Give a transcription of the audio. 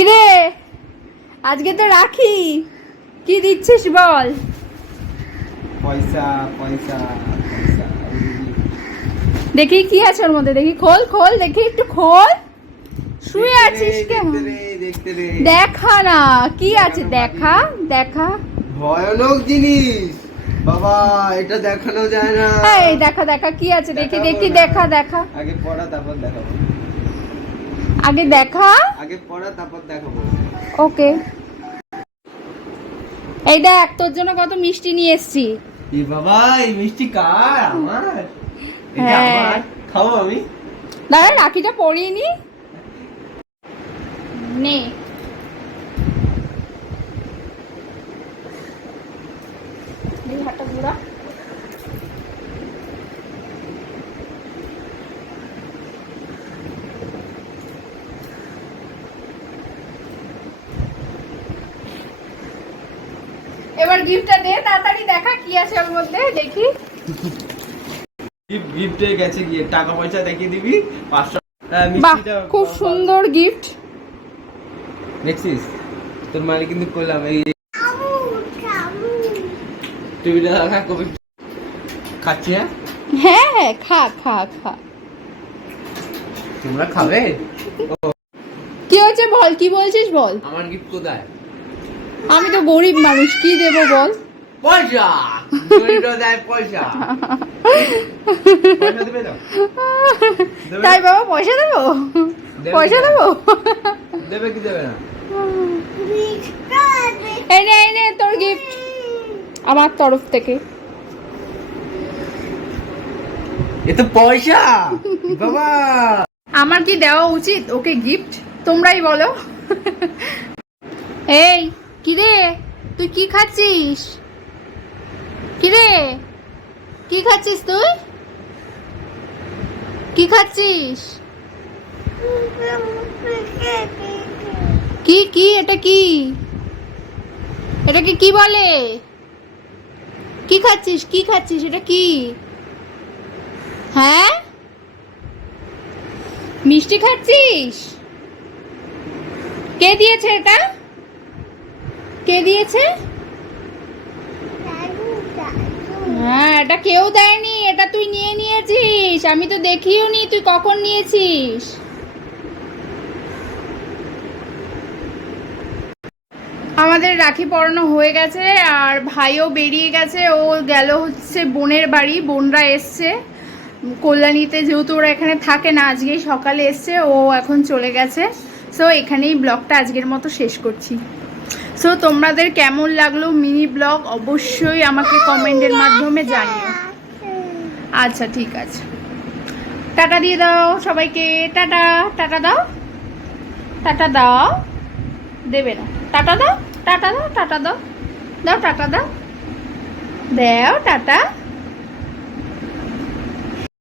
কিরে আজকে তো রাখি, কি দিচ্ছিস বল? পয়সা পয়সা পয়সা। দেখি কি আছে ওর মধ্যে, দেখি খোল খোল দেখি, একটু খোল। শুয়ে আছিস কেমন? দেখা না কি আছে, দেখা দেখা। ভয়ানক জিনিস বাবা, এটা দেখানো যায় না। এই দেখা দেখা কি আছে, দেখি দেখি দেখা দেখা। আগে পড়া তারপর দেখাবো। আগে দেখা, আগে পড়া তারপর দেখাবো। ওকে। এই দেখ তোর জন্য কত মিষ্টি নিয়ে এসেছি। এই বাবা, এই মিষ্টি কার? আমার? এটা হ্যাঁ। আমার, খাবো আমি? দাঁড়া রাখিটা পরিয়ে নি। নে এই হাতটা ঘোরা। এবার গিফটটা দে, তাড়াতাড়ি দেখা কি আছে ওর মধ্যে দেখি। গিফটে গেছে গিয়ে টাকা পয়সা দেখিয়ে দিবি 500। বাহ, খুব সুন্দর গিফট। দেখছিস তোর মানে কিন্তু কইলাম এই টিভিটা দেখা কবি খাচ্ছি। হ্যাঁ হ্যাঁ খা খা খা। তোমরা খাবে? কি হয়েছে বল, কি বলছিস বল। আমার গিফট কোথায়? আমি তো গরিব মানুষ, কি দেবো বল। পয়সা গরিবরা দেয় পয়সা। পয়সা দিবে তো? দেবে? তাই বাবা পয়সা দেবো? দেবে পয়সা কি? দেবো? দেবে কি দেবে না? এই নে তোর গিফট আমার তরফ থেকে। এ তো পয়সা বাবা। আমার কি দেওয়া উচিত ওকে গিফট, তোমরাই বলো। এই কিরে তুই কি খাচ্ছিস? কিরে কি খাচ্ছিস তুই? কি খাচ্ছিস? কি কি এটা কি? এটাকে কি বলে? কি খাচ্ছিস, কি খাচ্ছিস, এটা কি? হ্যাঁ মিষ্টি খাচ্ছিস? কে দিয়েছে এটা? কে দিয়েছে? হ্যাঁ এটা কেউ দেয়নি, এটা তুই নিয়ে নিয়েছিস, আমি তো দেখিও নি তুই কখন নিয়েছিস। আমাদের রাখি পরানো হয়ে গেছে আর ভাইও বেরিয়ে গেছে, ও গেল হচ্ছে বোনের বাড়ি, বোনরা এসছে কল্যাণীতে, যেহেতু ওরা এখানে থাকে না, আজকেই সকালে এসছে, ও এখন চলে গেছে। সো এখানেই ব্লগটা আজকের মতো শেষ করছি। সো তোমাদের কেমন লাগলো মিনি ব্লগ অবশ্যই আমাকে কমেন্টের মাধ্যমে জানিও। আচ্ছা ঠিক আছে, টাটা দিয়ে দাও সবাইকে, টাটা। টাটা দাও, টাটা দাও। দেবে না, টাটা দাও, টাটা দাও, টাটা দাও, দাও টাটা দাও, দাও টাটা।